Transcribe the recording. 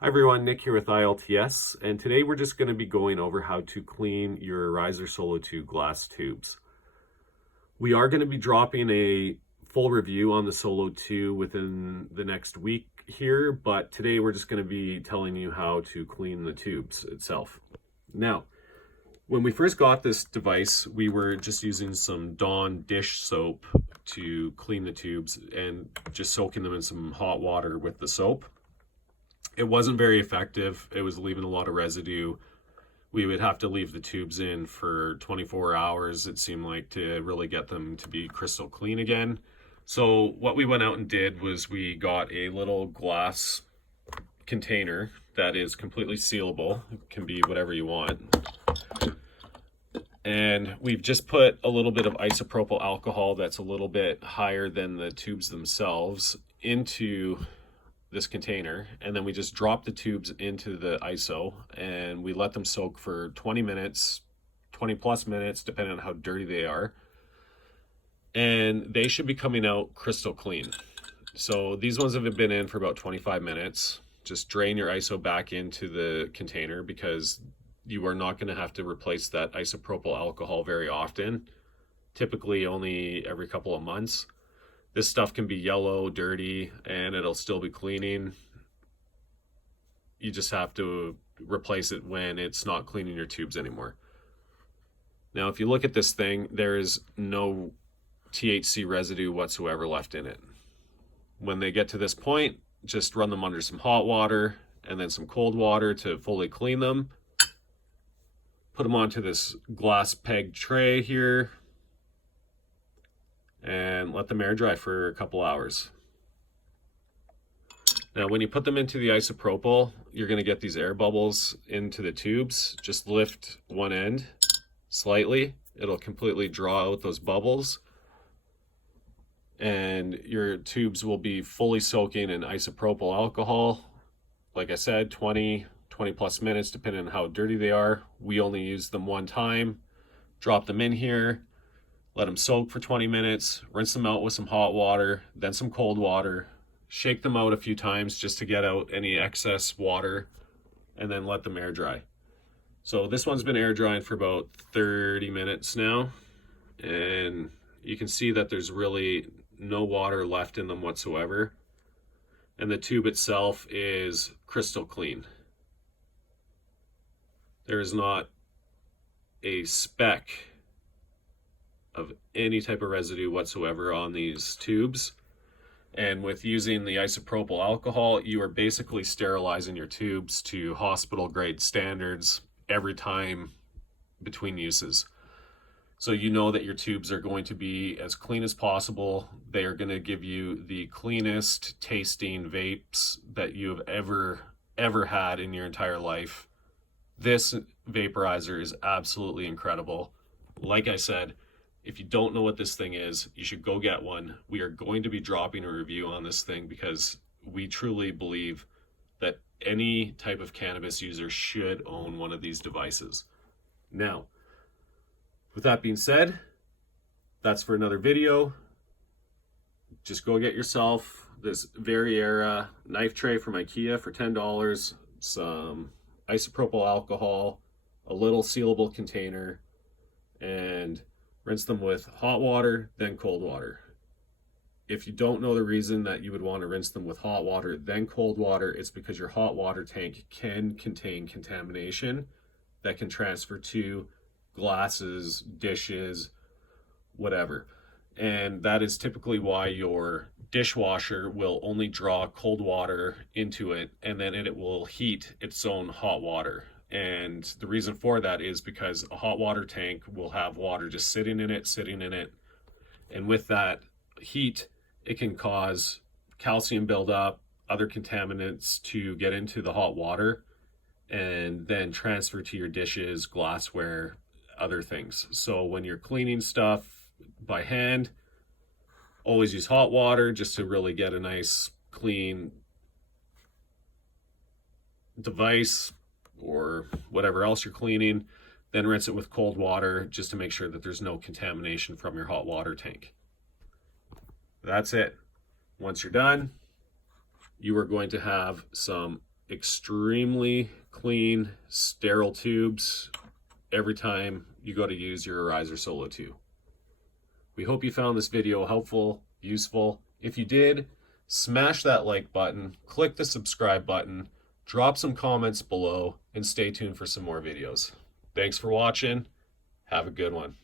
Hi everyone, Nick here with ILTS, and today we're just going to be going over how to clean your Arizer Solo 2 glass tubes. We are going to be dropping a full review on the Solo 2 within the next week here, but today we're just going to be telling you how to clean the tubes itself. Now, when we first got this device, we were just using some Dawn dish soap to clean the tubes and just soaking them in some hot water with the soap. It wasn't very effective. It was leaving a lot of residue. We would have to leave the tubes in for 24 hours, it seemed like, to really get them to be crystal clean again. So what we went out and did was we got a little glass container that is completely sealable. It can be whatever you want. And we've just put a little bit of isopropyl alcohol that's a little bit higher than the tubes themselves into this container, and then we just drop the tubes into the ISO and we let them soak for 20 minutes, 20 plus minutes, depending on how dirty they are. And they should be coming out crystal clean. So these ones have been in for about 25 minutes. Just drain your ISO back into the container because you are not going to have to replace that isopropyl alcohol very often, typically only every couple of months. This stuff can be yellow, dirty, and it'll still be cleaning. You just have to replace it when it's not cleaning your tubes anymore. Now, if you look at this thing, there is no THC residue whatsoever left in it. When they get to this point, just run them under some hot water and then some cold water to fully clean them. Put them onto this glass peg tray here and let them air dry for a couple hours. Now, when you put them into the isopropyl, you're going to get these air bubbles into the tubes. Just lift one end slightly. It'll completely draw out those bubbles. And your tubes will be fully soaking in isopropyl alcohol. Like I said, 20 plus minutes, depending on how dirty they are. We only use them one time. Drop them in here. Let them soak for 20 minutes, rinse them out with some hot water, then some cold water, shake them out a few times just to get out any excess water, and then let them air dry. So this one's been air drying for about 30 minutes now, and you can see that there's really no water left in them whatsoever, and the tube itself is crystal clean. There is not a speck of any type of residue whatsoever on these tubes. And with using the isopropyl alcohol, you are basically sterilizing your tubes to hospital grade standards every time between uses. So you know that your tubes are going to be as clean as possible. They are going to give you the cleanest tasting vapes that you have ever had in your entire life. This vaporizer is absolutely incredible. Like I said, if you don't know what this thing is, you should go get one. We are going to be dropping a review on this thing because we truly believe that any type of cannabis user should own one of these devices. Now, with that being said, that's for another video. Just go get yourself this Arizer knife tray from IKEA for $10, some isopropyl alcohol, a little sealable container, and rinse them with hot water, then cold water. If you don't know the reason that you would want to rinse them with hot water, then cold water, it's because your hot water tank can contain contamination that can transfer to glasses, dishes, whatever. And that is typically why your dishwasher will only draw cold water into it, and then it will heat its own hot water. And the reason for that is because a hot water tank will have water just sitting in it. And with that heat, it can cause calcium buildup, other contaminants to get into the hot water and then transfer to your dishes, glassware, other things. So when you're cleaning stuff by hand, always use hot water just to really get a nice clean device or whatever else you're cleaning. Then rinse it with cold water just to make sure that there's no contamination from your hot water tank. That's it. Once you're done, you are going to have some extremely clean, sterile tubes every time you go to use your Arizer Solo 2. We hope you found this video helpful, useful. If you did, smash that like button, click the subscribe button, drop some comments below, and stay tuned for some more videos. Thanks for watching. Have a good one.